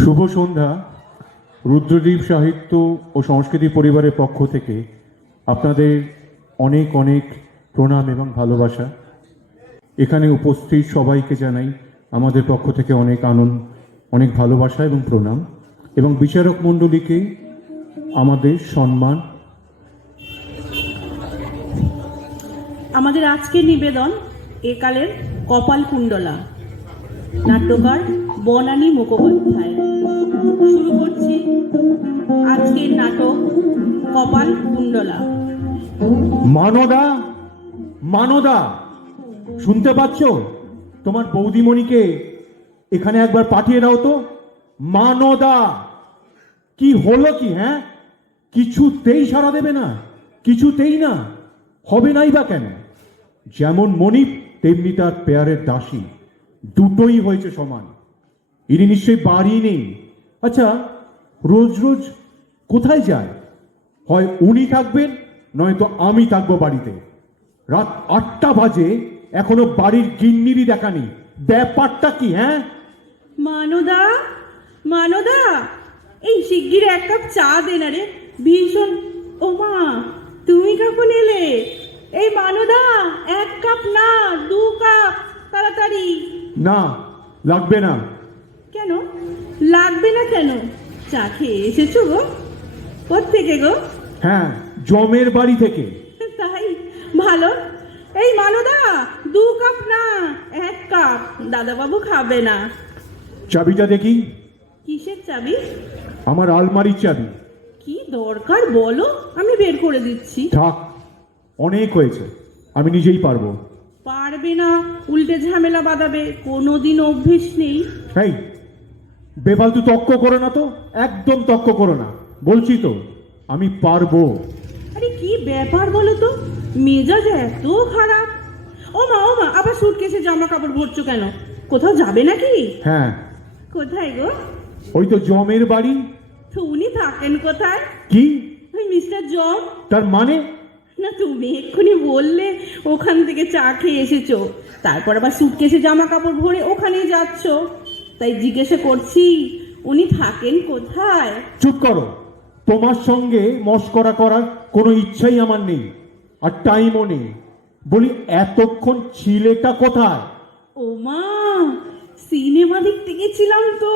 শুভ সন্ধ্যা। রুদ্রদ্বীপ সাহিত্য ও সংস্কৃতি পরিবারের পক্ষ থেকে আপনাদের অনেক অনেক প্রণাম এবং ভালোবাসা। এখানে উপস্থিত সবাইকে জানাই আমাদের পক্ষ থেকে অনেক আনন্দ, অনেক ভালোবাসা এবং প্রণাম, এবং বিচারক মণ্ডলীকে আমাদের সম্মান। আমাদের আজকের নিবেদন একালের কপাল কুণ্ডলা, নাট্যকার বনানী মুখোপাধ্যায়। শুরু করছি আজকের নাটক কপাল কুণ্ডলা। মানদা, মানদা, শুনতে পাচ্ছ? তোমার বৌদিমণিকে এখানে একবার পাঠিয়ে দাও তো। মানদা, কি হলো কি? হ্যাঁ, কিছুতেই সাড়া দেবে না? কিছুতেই না? হবে নাই বা কেন? যেমন মনিপ তেমনি তার পেয়ারের দাসী, দুটোই হয়েছে সমান। ইনি নিশ্চয়ই বাড়ি নেই। আচ্ছা, রোজ রোজ কোথায় যায়? হয় উনি থাকবেন, নয়তো আমি থাকবো বাড়িতে। রাত 8টা বাজে, এখনো বাড়ির গিন্নিরই দেখা নেই। ব্যাপারটা কি? হ্যাঁ, মানদা, মানদা, এই শিগগির এক কাপ চা দে না রে, ভীষণ। ও মা, তুমি কখন এলে? এই মানদা, 1 কাপ না 2 কাপ, তাড়াতাড়ি। না, লাগবে না। কেন লাগবে না? কেন? চা খেয়ে এসেছো গো? কোত্থেকে গো? হ্যাঁ, জমের বাড়ি থেকে। তাই ভালো। এই মানদা, 2 কাপ না 1 কাপ, দাদাবাবু খাবে না। চাবিটা দেখি। কিসের চাবি? আমার আলমারির চাবি। কি দরকার বলো, আমি বের করে দিচ্ছি। থাক, অনেক হয়েছে, আমি নিজেই পারবো। পারবে না, উল্টে ঝামেলা বাঁধাবে, কোনোদিন অভ্যেস নেই। এই, বেফালতু তক্ক করো না তো, একদম তক্ক করো না, বলছি তো আমি পারবো। আরে কি ব্যাপার বলো তো, মেজাজ এত খারাপ। ও মা, ও মা, আবার সুটকেসে জামা কাপড় ভরছো কেন? কোথাও যাবে নাকি? হ্যাঁ, কোথায় গো? ওই তো জমের বাড়ি। তো উনি থাকেন কোথায়? কি? ওই মিস্টার জম। তার মানে? না, তুমি এক্ষুনি বললে ওখান থেকে চা খেয়ে এসেছো, তারপর আবার সুটকেসে জামা কাপড় ভরে ওখানেই যাচ্ছ, তাই জিজ্ঞাসা করছি উনি থাকেন কোথায়। চুপ করো, তোমার সঙ্গে মস্করা করার কোনো ইচ্ছাই আমার নেই, আর টাইমও নেই। বলি, এতক্ষণ ছিলেটা কোথায়? ও মা, সিনেমা দেখতে গেছিলাম তো,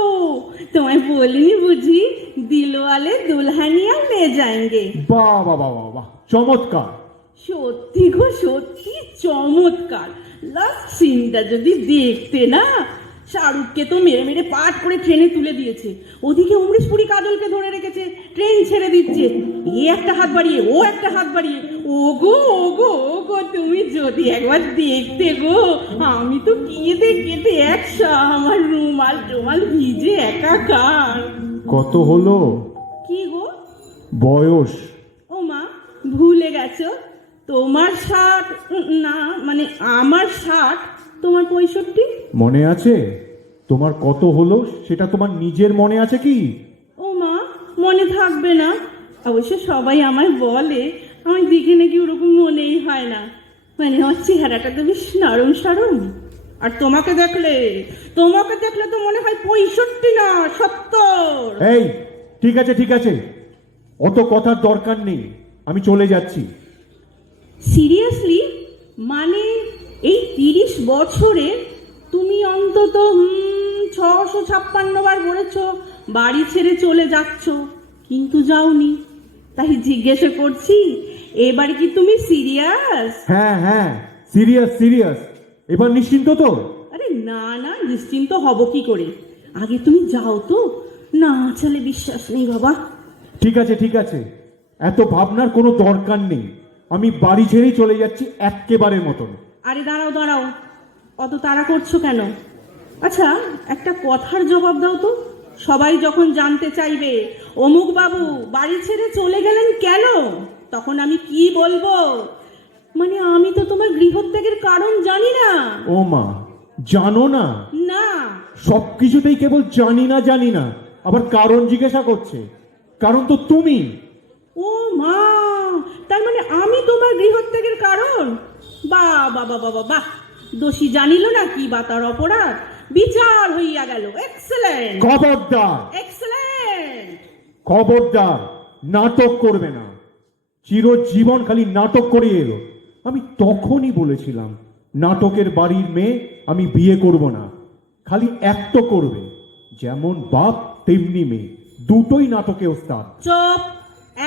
তোমায় বলিনি বুঝি? দিলওয়ালে দুলহানিয়া লে যায়েঙ্গে। বাহ বাহ বাহ বাহ বাহ, চমৎকার। সত্যি গো, সত্যি চমৎকার। লাস্ট সিনটা যদি দেখতে না, শাহরুখকে তো মেরে মেরে পাট করে ট্রেনে তুলে দিয়েছে, ওদিকে অমরিশ পুরী কাজলকে ধরে রেখেছে, ট্রেন ছেড়ে দিচ্ছে, এ একটা হাত বাড়িয়ে ও একটা হাত বাড়িয়ে। ওগো ওগো ওগো, তুমি যদি একবার দেখতে গো, আমি তো কেঁদে কেটে একসা, আমার রুমাল টুমাল ভিজে একাকার। কত হলো কি গো? বয়স? ও মা, ভুলে গেছো? তোমার 60 না, মানে আমার 60, তোমার 65। মনে আছে? তোমার কত হলো সেটা তোমার নিজের মনে আছে কি? ও মা, মনে থাকবে না? অবশ্য সবাই আমায় বলে, আমার দিকে নাকি ওরকম মনেই হয় না, মানে আমার চেহারাটা তো বেশ নরম সরম। আর তোমাকে দেখলে তো মনে হয় 65 না 70। এই, ঠিক আছে ঠিক আছে, অত কথার দরকার নেই, আমি চলে যাচ্ছি। সিরিয়াসলি? মানে এই 30 বছরে তুমি অন্তত 656 বার বলেছ বাড়ি ছেড়ে চলে যাচ্ছ, কিন্তু যাওনি। তাই জিজ্ঞাসা করছি, এবারে কি তুমি সিরিয়াস? হ্যাঁ হ্যাঁ, সিরিয়াস সিরিয়াস। এবার নিশ্চিন্ত তো? আরে না না, নিশ্চিন্ত হব কি করে? আগে তুমি যাও তো, না চলে বিশ্বাস নেই বাবা। ঠিক আছে ঠিক আছে, এত ভাবনার কোনো দরকার নেই, আমি বাড়ি ছেড়েই চলে যাচ্ছি এক্কেবারের মতন। আরে দাঁড়াও দাঁড়াও, অত তাড়া করছো কেন? আচ্ছা, একটা কথার জবাব দাও তো। সবাই যখন জানতে চাইবে অমুক বাবু বাড়ি ছেড়ে চলে গেলেন কেন, তখন আমি কি বলবো? মানে আমি তো তোমার গৃহত্যাগের কারণ জানি না। ও মা, জানো না? না। সব কিছুতেই কেবল জানি না জানি না, আবার কারণ জিজ্ঞাসা করছে। কারণ তো তুমি। ও মা, তার মানে আমি তোমার গৃহত্যাগের কারণ? বাহ বাহ বাহ বাহ বাহ, দোষী জানিল না কি বা তার অপরাধ। বিচার হইয়া গেল। এক্সেলেন্ট, খবরদার, এক্সেলেন্ট। খবরদার, নাটক করবে না। চিরজীবন খালি নাটক করে এলো। আমি তখনই বলেছিলাম নাটকের বাড়ির মেয়ে আমি বিয়ে করব না, খালি একটা করবে। যেমন বাপ তেমনি মেয়ে, দুটোই নাটকে ওস্তাদ। চুপ,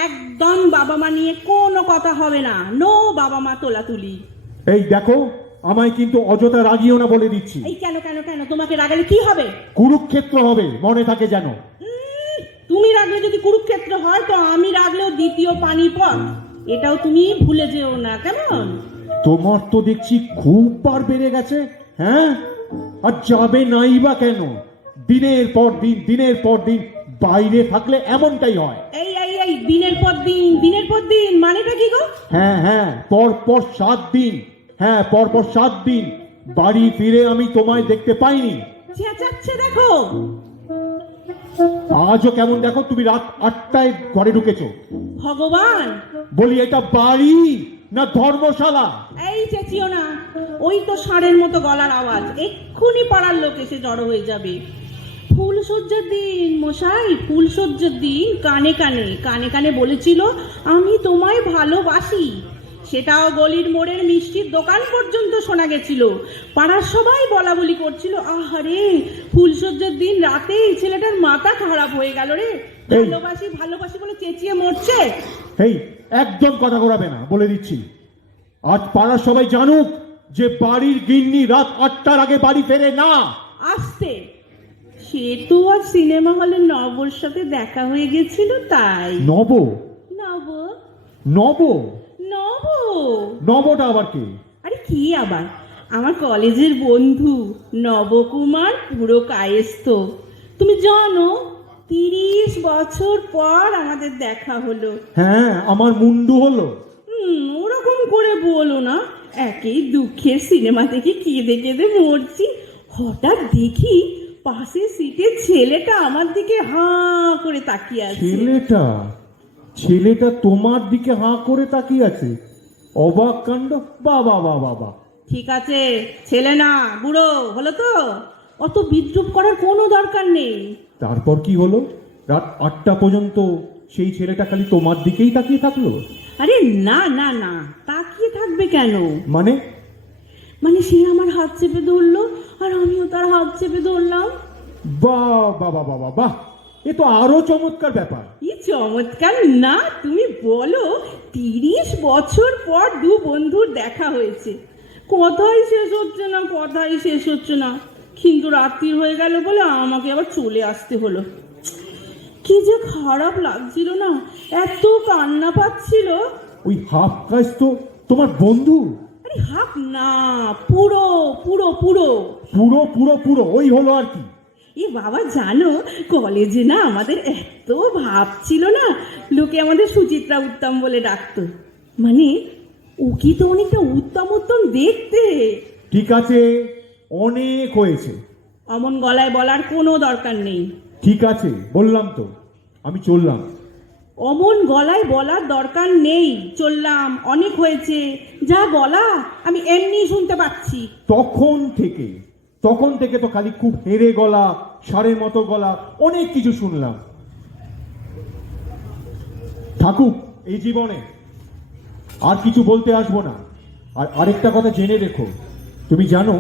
একদম বাবা মা নিয়ে কোনো কথা হবে না। নো বাবা মা তোলাতুলি। এই দেখো, আমায় কিন্তু অযথা রাগিও না বলে দিচ্ছি। এই কেন কেন কেন, তোমাকে রাগালে কি হবে? কুরুক্ষেত্র হবে, মনে থাকে যেন। তুমি রাগলে যদি কুরুক্ষেত্র হয়, তো আমি রাগলেও দ্বিতীয় পানিপথ, এটাও তুমি ভুলে যেও না, কেমন? তোমার তো দেখছি খুব বার বেড়ে গেছে। হ্যাঁ, আর যাবে নাই বা কেন? দিনের পর দিন, দিনের পর দিন বাইরে থাকলে এমনটাই হয়। এই এই এই, দিনের পর দিন, দিনের পর দিন মানেটা কি গো? হ্যাঁ হ্যাঁ, পর পর 7 দিন। হ্যাঁ, পর পর 7 দিন বাড়ি ফিরে আমি তোমায় দেখতে পাইনি। চেঁচাচ্ছে দেখো। আজও কেমন দেখো, তুমি রাত 8টায় ঘরে ঢুকেছো। ভগবান, বলি এটা বাড়ি না ধর্মশালা? এই চেঁচিও না, ওই তো ষাঁড়ের মতো গলার আওয়াজ, এক্ষুনি পাড়ার লোক এসে জড়ো হয়ে যাবে। ফুলসজ্জার দিন মশাই, ফুলসজ্জার দিন কানে কানে কানে কানে বলেছিল আমি তোমায় ভালোবাসি। সেটাও গলির মোড়ের মিষ্টির দোকান পর্যন্ত শোনা গেছিল। পাড়ার সবাই বলা বলি করছিল, আহারে ফুলসজ্জার দিন রাতে এই ছেলেটার মাথা খারাপ হয়ে গেল রে, ভালোবাসি ভালোবাসি বলে চেঁচিয়ে মরছে। এই একদম কথা ঘোরাবে না, বলে দিচ্ছি। আজ পাড়ার সবাই জানুক যে বাড়ির গিন্নি রাত 8টার আগে বাড়ি ফেরে না। আসতে, সে তো আজ সিনেমা হলে নবর সাথে দেখা হয়ে গেছিল তাই। নব? নব? নব? নব? নবটা আবার কে? আরে কি আবার, আমার কলেজের বন্ধু নবকুমার, পুরো কায়েস্ত। তুমি জানো 30 বছর পর আমাদের দেখা হলো। হ্যাঁ, আমার মুন্ডু হলো। ওরকম করে বলো না, একই দুঃখের সিনেমা থেকে কেঁদে কেঁদে মরছি, হঠাৎ দেখি পাশের সিটের ছেলেটা আমার দিকে হাঁ করে তাকিয়ে আছে। ছেলেটা তোমার দিকে হাঁ করে তাকিয়ে আছে? অবাক কাণ্ড। বাবা বাবা বাবা। ঠিক আছে, ছেলে না বুড়ো হলো তো, অত বিদ্রুপ করার কোনো দরকার নেই। তারপর কি হলো? রাত 8টা পর্যন্ত সেই ছেলেটা খালি তোমার দিকেই তাকিয়ে থাকলো? আরে না না না, তাকিয়ে থাকবে কেন? মানে? মানে সে আমার হাত চেপে ধরলো, আর আমিও তার হাত চেপে ধরলাম। বাহ বাবা বাবা বাহ, এ তো আরো চমৎকার ব্যাপার। কি চমৎকার না তুমি বলো, 30 বছর পর দু বন্ধুর দেখা হয়েছে, কথাই শেষ হচ্ছে না, কথাই শেষ হচ্ছে না। কিন্তু রাত্রি হয়ে গেল বলে আমাকে আবার চলে আসতে হলো। কি যে খারাপ লাগছিল না, এত কান্না পাচ্ছিল। ওই হাফ কাজ তো তোমার বন্ধু? আরে হাফ না, পুরো পুরো পুরো পুরো পুরো পুরো ওই হলো আর কি? এ বাবা জানো, কলেজে না আমাদের এত ভাব ছিল না, লোকে আমাদের সুচিত্রা উত্তম বলে ডাকতো। মানে ও কি তো অনেকটা উত্তম উত্তম দেখতে। ঠিক আছে, অনেক হয়েছে। অমন গলায় বলার কোনো দরকার নেই। ঠিক আছে, বললাম তো, আমি চললাম। অমন গলায় বলার দরকার নেই, চললাম, অনেক হয়েছে, যা বলা আমি এমনি শুনতে পাচ্ছি। তখন থেকে তো খালি খুব হেরে গলা, ষাঁড়ের মতো গলা, অনেক কিছু শুনলাম। থাকুক এই জীবনে, আর কিছু বলতে আসবো না। আর আরেকটা কথা জেনে রেখো, তুমি জানো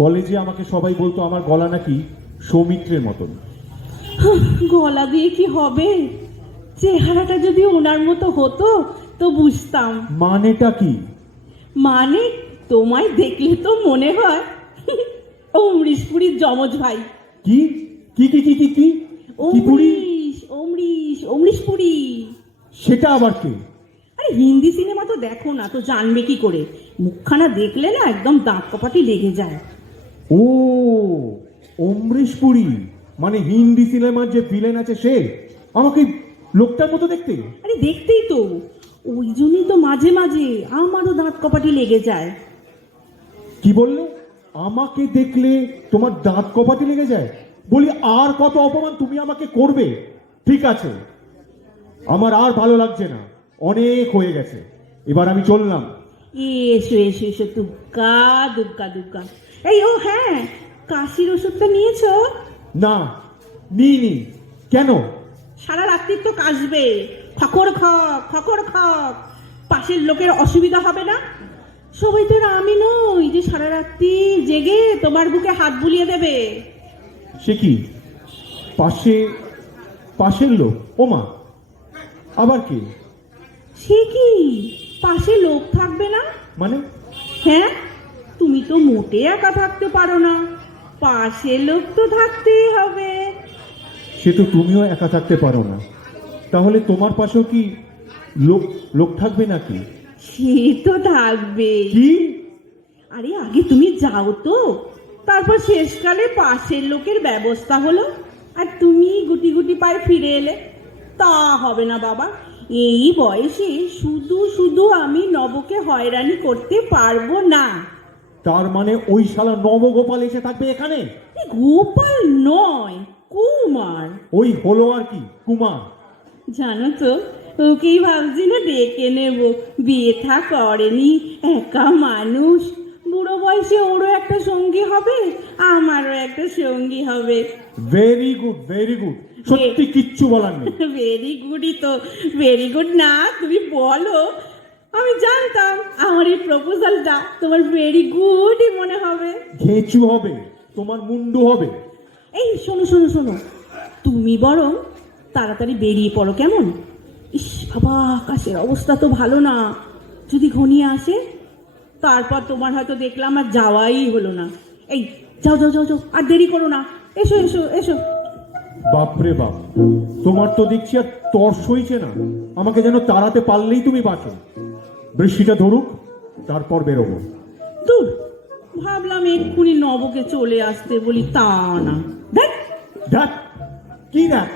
কলেজে আমাকে সবাই বলতো আমার গলা নাকি সৌমিত্রের মতন। গলা দিয়ে কি হবে? চেহারাটা যদি ওনার মতো হতো তো বুঝতাম। মানেটা কি? মানে তোমায় দেখলে তো মনে হয় অমৃশপুরীর যমজ ভাই। কি কি কি কি কি কি অমৃশপুরী। সেটা আবার কে? আরে হিন্দি সিনেমা তো দেখো না, তো জানবে কি করে? মুখখানা দেখলে না একদম দাঁত কপাটি লেগে যায়। ও, অমৃশপুরী মানে হিন্দি সিনেমার যে ভিলেন আছে সে? আমাকে লোকটার মতো দেখতে? আরে দেখতেই তো, ওই জন্যই তো মাঝে মাঝে আমারও দাঁত কপাটি লেগে যায়। কি বললে? আমাকে দেখলে তোমার দাঁত কপাটি লেগে যায়? বলি আর কত অপমান তুমি আমাকে করবে? ঠিক আছে, আমার আর ভালো লাগছে না, অনেক হয়ে গেছে, এবার আমি চললাম। এসো এসো এসো, দুগ্গা দুগ্গা দুগ্গা। এই ও হ্যাঁ, কাশির ওষুধটা নিয়েছো? না, নিইনি। কেন? সারা রাত্রি তো কাশবে, খকর খক খকর খক। পাশের লোকের অসুবিধা হবে না? সবাই তো আর আমি নই যে সারা রাত্রি জেগে তোমার বুকে হাত বুলিয়ে দেবে। সে কি, পাশের লোক? ওমা, আবার কি? সে কি, পাশে লোক থাকবে না মানে? হ্যাঁ, তুমি তো মোটে একা থাকতে পারো না, পাশে লোক তো থাকতেই হবে। সে তো তুমিও একা থাকতে পারো না, তাহলে তোমার পাশেও কি লোক থাকবে নাকি? সে তো থাকবে। কি? আরে আগে তুমি যাও তো, তারপর শেষকালে পাশের লোকের ব্যবস্থা হলো আর তুমি গুটি গুটি পায়ে ফিরে এলে। তা হবে না বাবা, এই বয়সে শুধু শুধু আমি নবকে হয়রানি করতে পারবো না। তার মানে ওই শালা নবগোপাল এসে থাকবে এখানে? এ গোপাল নয়, কুমার। ওই হলো আর কি, কুমার। জানো তো, ওকেই ভাবছি না ডেকে নেব। বিয়ে থা করেনি, একা মানুষ, বুড়ো বয়সে ওরও একটা সঙ্গী হবে, আমারও একটা সঙ্গী হবে। Very good, very good. সত্যি কিচ্ছু বলার নেই। ভেরি গুডই তো। ভেরি গুড না, তুমি বলো। আমি জানতাম আমার এই প্রপোজালটা তোমার ভেরি গুডই মনে হবে। ঘেঁচু হবে, তোমার মুন্ডু হবে। এই শোনো শোনো শোনো, তুমি বরং তাড়াতাড়ি বেরিয়ে পড়ো, কেমন? ইস বাবা, আকাশের অবস্থা তো ভালো না, যদি ঘনিয়ে আসে তারপর তোমার হয়তো দেখলাম আর যাওয়াই হলো না। এই যাও যাও যাও যাও, আর দেরি করো না, এসো এসো এসো। বাপরে বাপ, তোমার তো দেখছি আর তর সইছে না। আমাকে যেন তাড়াতে পারলেই তুমি বাঁচো। বৃষ্টিটা ধরুক, তারপর বেরোবো। দূর, ভাবলাম এক্ষুনি নবকে চলে আসতে বলি, তা না। দেখ দেখ, কি দেখ?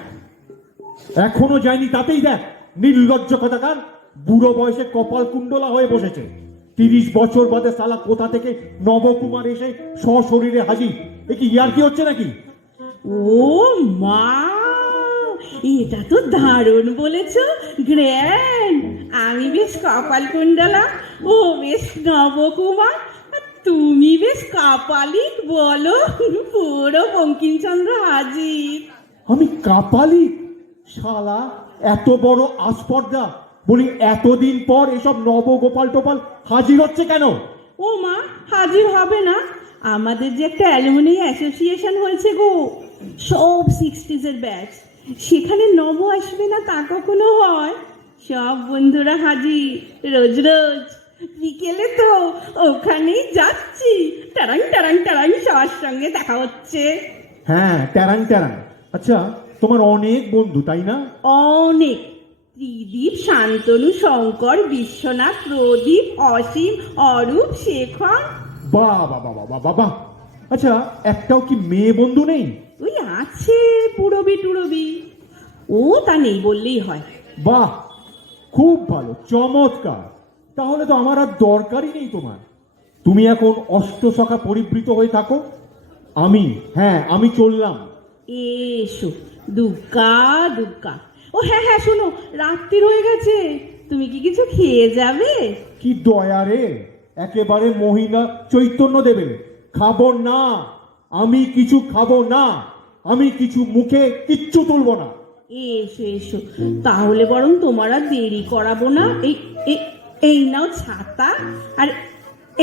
এখনো যায়নি তাতেই দেখ, নির্লজ্জ কথাকার। বুড়ো বয়সে কপাল কুণ্ডলা হয়ে বসেছে। 30 বছর বাদে সালা কোথা থেকে নবকুমার এসে সশরীরে হাজির। এ কি ইয়ার কি হচ্ছে নাকি? ও মা, এটা তো দারুণ বলেছো, গ্র্যান্ড। আমি বেশ কপাল কুণ্ডলা, ও বেশ নবকুমার, আর তুমি বেশ কাপালিক। বলো, পুরো বঙ্কিমচন্দ্র হাজির। আমি কাপালি? শালা এত বড় আস্পর্ধা, বলি এতদিন পর এসব নবগোপাল টোপাল হাজির হচ্ছে কেন? ও মা, হাজির হবে না? আমাদের যে একটা অ্যালুমিনি অ্যাসোসিয়েশন হয়েছে গো, সব 60s এর ব্যাচ, সেখানে নব আসবে না তা কখনো হয়? সব বন্ধুরা হাজির, রোজ রোজ বিকেলে তো ওখানেই যাচ্ছি, টারাং টারাং টারাং সবার সঙ্গে দেখা হচ্ছে। হ্যাঁ, ট্যারাং ট্যারাং। আচ্ছা, তোমার অনেক বন্ধু তাই না? অনেক। ত্রিদীপ, শান্তনু, শঙ্কর, বিশ্বনাথ, প্রদীপ, অসীম, অরূপ, শেখর। বাহ বাহ বাহ বাহ বাহ বাহ। আচ্ছা, একটাও কি মেয়ে বন্ধু নেই? ওই আছে পুরবি টুরবি, ও তা নেই বললেই হয়। বাহ, খুব ভালো, চমৎকার। তাহলে তো আমার আর দরকারই নেই তোমার। তুমি এখন অষ্টসখা পরিবৃত হয়ে থাকো। আমি চললাম। এসো, দুগ্গা দুগ্গা। ও হ্যাঁ হ্যাঁ, শোনো, রাত্রি হয়ে গেছে, তুমি কি কিছু খেয়ে যাবে? কি দয়া রে, একেবারে মহিলা চৈতন্য দেবে। খাবো না, আমি কিছু খাবো না, আমি কিছু মুখে কিচ্ছু তুলবো না। এসো এসো, তাহলে বরং তোমার আর দেরি করাবো না। এই নাও ছাতা, আর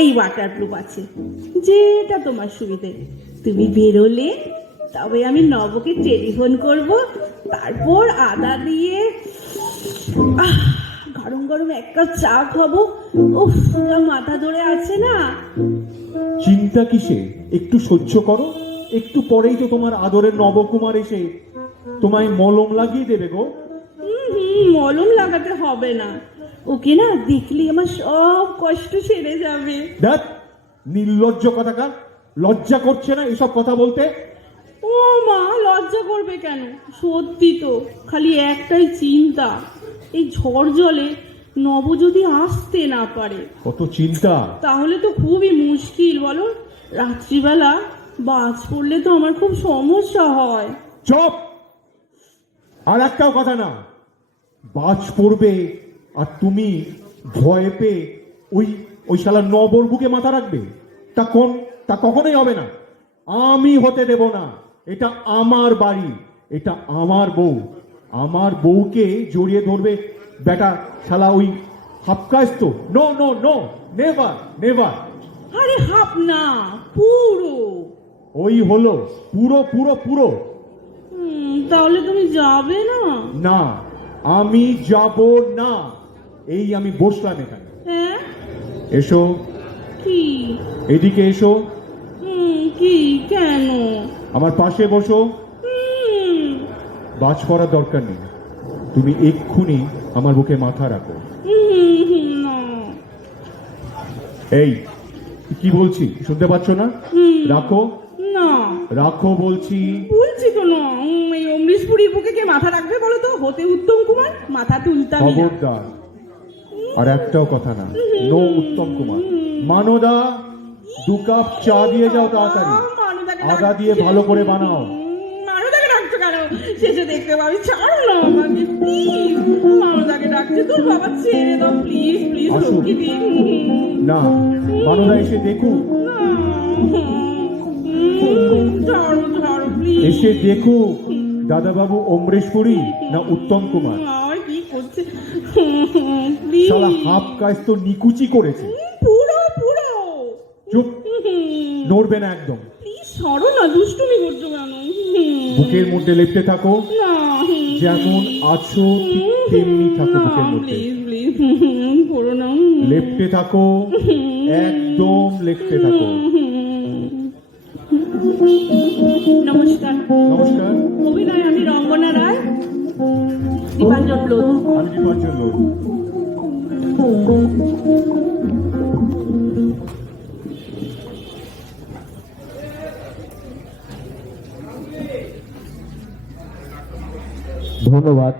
এই ওয়াটারপ্রুফ আছে, যেটা তোমার সুবিধে। তুমি বেরোলে তবে আমি নবকে টেলিফোন করব, তারপর আদা দিয়ে গরম গরম এক কাপ চা খাবো। উফ, যা মাথা ধরে আছে না। চিন্তা কিসে, একটু সহ্য করো। একটু পরেই তো তোমার আদরের নবকুমার এসে তোমায় মলম লাগিয়ে দেবে গো। মলম লাগাতে হবে না, ওকে না দেখলি আমার সব কষ্ট সেরে যাবে। দেখ, নির্লজ্জ কথাকার, লজ্জা করছে না এসব কথা বলতে? ও মা, লজ্জা করবে কেন? সত্যি তো, খালি একটাই চিন্তা, এই ঝড় জলে নব যদি আসতে না পারে। কত চিন্তা! তাহলে তো খুবই মুশকিল, বলো। রাত্রিবেলা বাজ পড়লে তো আমার খুব সমস্যা হয়। চুপ! আর একটাও কথা না। বাজ পড়বে আর তুমি ভয় পেয়ে ওই শালা নবর বুকে মাথা রাখবে, তা কখনোই হবে না। আমি হতে দেব না। এটা আমার বাড়ি, এটা আমার বউ। আমার বউকে জড়িয়ে ধরবে বেটা শালা ওই হাফকাজ তো? No no no, never never. আরে হাফ না, পুরো। ওই হলো পুরো পুরো পুরো। তাহলে তুমি যাবে না? না, আমি যাব না। এই আমি বসলাম এখানে। হ্যাঁ, এসো, কি? এদিকে এসো, কি? কেন? আমার পাশে বসো। হুম, বাজ করার দরকার নেই, তুমি এক্ষুনি আমার বুকে মাথা রাখো। না। এই কি বলছি শুনতে পাচ্ছ না? রাখো না, রাখো বলছি। বলছি তো না। এই অমৃতপুরীর বুকে কে মাথা রাখবে বলো তো? হতে উত্তম কুমার, মাথা তুলতাম না। খবরদার, আর একটাও কথা না। নো উত্তম কুমার। মানদা, 2 কাপ চা দিয়ে যাও তাড়াতাড়ি। আদা দিয়ে ভালো করে বানাও। মানদাকে ডাকছো কেন? শেষে দেখতে পাবি। ছাড়ো না আমাকে প্লিজ। মানদাকে ডাকছে তোর বাবা, ছেড়ে দাও প্লিজ প্লিজ। আসো। রক্ষী দিন। না, মানদা এসে দেখুক, ছাড়ো ছাড়ো প্লিজ। এসে দেখুক দাদাবাবু অমরেশপুরী না উত্তম কুমার। আর কি করছে প্লিজ? শালা হাফ কাজ তো নিকুচি করেছে। পুরো পুরো। চুপ, নড়বে না একদম। প্লিজ সরো না, দুষ্টুমি করছো কেন? বুকের মধ্যে লেপটে থাকো, না, যেমন আছো ঠিক তেমনি থাকো বুকের মধ্যে। প্লিজ প্লিজ করো না। লেপটে থাকো, একদম লেপটে থাকো। নমস্কার। নমস্কার, অভিনয় আমি রঙ্গনা রায়, দীপাঞ্জন লোধ। আমি দীপাঞ্জন লোধ। ধন্যবাদ।